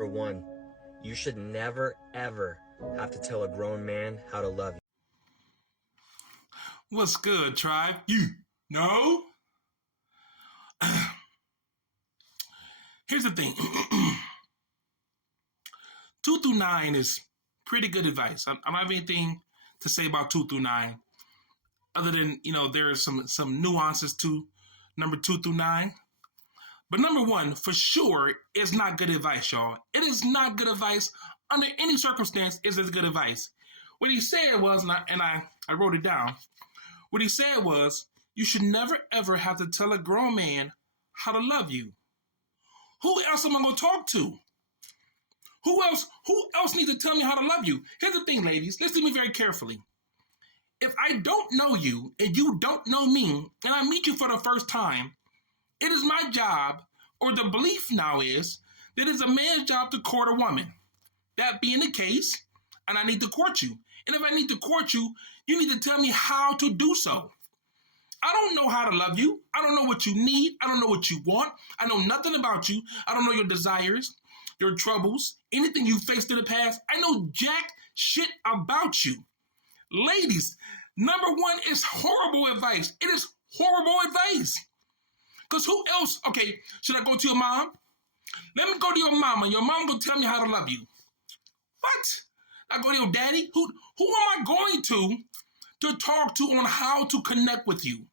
Number one, you should never, ever have to tell a grown man how to love you. What's good, tribe? You know? Here's the thing. 2 through 9 is pretty good advice. I don't have anything to say about 2 through 9 other than, there are some nuances to number 2 through 9. But number 1, for sure, is not good advice, y'all. It is not good advice. Under any circumstance, is it good advice? What he said was, and I wrote it down, what he said was, you should never, ever have to tell a grown man how to love you. Who else am I going to talk to? Who else needs to tell me how to love you? Here's the thing, ladies. Listen to me very carefully. If I don't know you and you don't know me, and I meet you for the first time, it is my job, or the belief now is, that it's a man's job to court a woman. That being the case, and I need to court you. And if I need to court you, you need to tell me how to do so. I don't know how to love you. I don't know what you need. I don't know what you want. I know nothing about you. I don't know your desires, your troubles, anything you faced in the past. I know jack shit about you. Ladies, number 1 is horrible advice. It is horrible advice. Because who else? Okay, should I go to your mom? Let me go to your mama. Your mom will tell me how to love you. What? I go to your daddy? Who am I going to talk to on how to connect with you?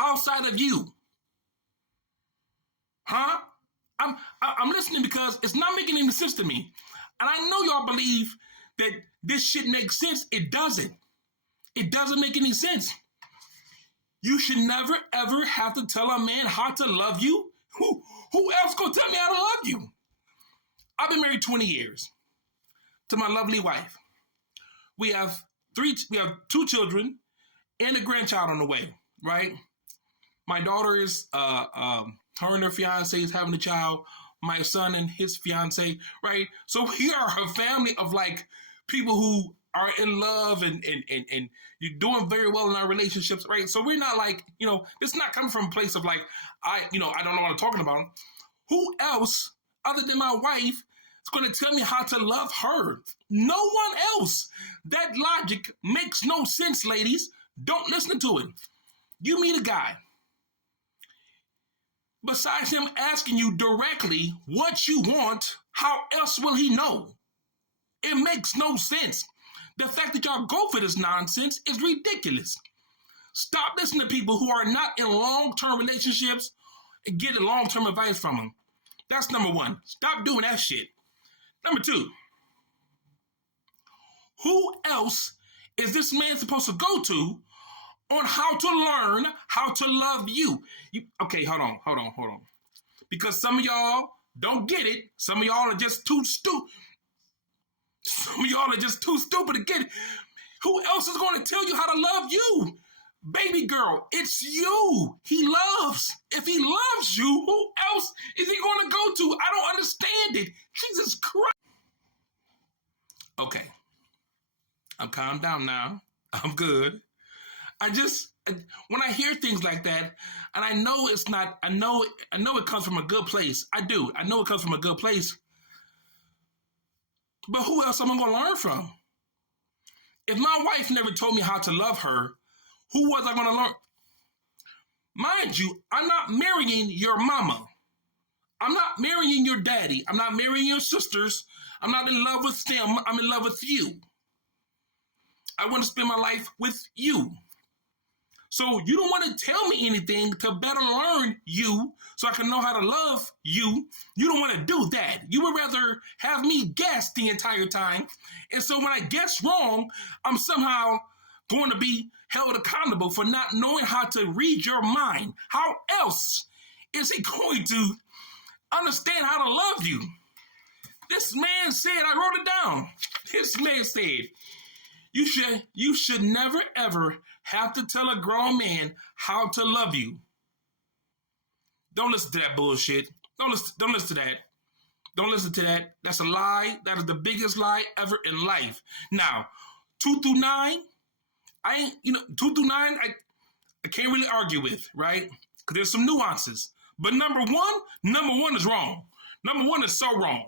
Outside of you. Huh? I'm listening because it's not making any sense to me. And I know y'all believe that this shit makes sense. It doesn't. It doesn't make any sense. You should never, ever have to tell a man how to love you. Who else gonna tell me how to love you? I've been married 20 years to my lovely wife. We have 2 children and a grandchild on the way, right? My daughter is, her and her fiance is having a child. My son and his fiance, right? So we are a family of like people who are in love and you're doing very well in our relationships, right? So we're not like, it's not coming from a place of like, I don't know what I'm talking about. Who else other than my wife is going to tell me how to love her? No one else. That logic makes no sense, ladies. Don't listen to it. You meet a guy. Besides him asking you directly what you want, how else will he know? It makes no sense. The fact that y'all go for this nonsense is ridiculous. Stop listening to people who are not in long-term relationships and get long-term advice from them. That's number 1. Stop doing that shit. Number 2, who else is this man supposed to go to on how to learn how to love you? Okay, hold on. Because some of y'all don't get it. Some of y'all are just too stupid. Some of y'all are just too stupid to get it. Who else is going to tell you how to love you? Baby girl, it's you. He loves. If he loves you, who else is he going to go to? I don't understand it. Jesus Christ. Okay. I'm calmed down now. I'm good. When I hear things like that, and I know it's not, I know it comes from a good place. I do. I know it comes from a good place. But who else am I going to learn from? If my wife never told me how to love her, who was I going to learn? Mind you, I'm not marrying your mama. I'm not marrying your daddy. I'm not marrying your sisters. I'm not in love with them. I'm in love with you. I want to spend my life with you. So you don't want to tell me anything to better learn you so I can know how to love you. You don't want to do that. You would rather have me guess the entire time. And so when I guess wrong, I'm somehow going to be held accountable for not knowing how to read your mind. How else is he going to understand how to love you? This man said, I wrote it down. This man said, you should never, ever have to tell a grown man how to love you. Don't listen to that bullshit. Don't listen to that. Don't listen to that. That's a lie. That is the biggest lie ever in life. Now, 2 through 9, 2 through 9, I can't really argue with, right? Because there's some nuances. But number one is wrong. Number one is so wrong.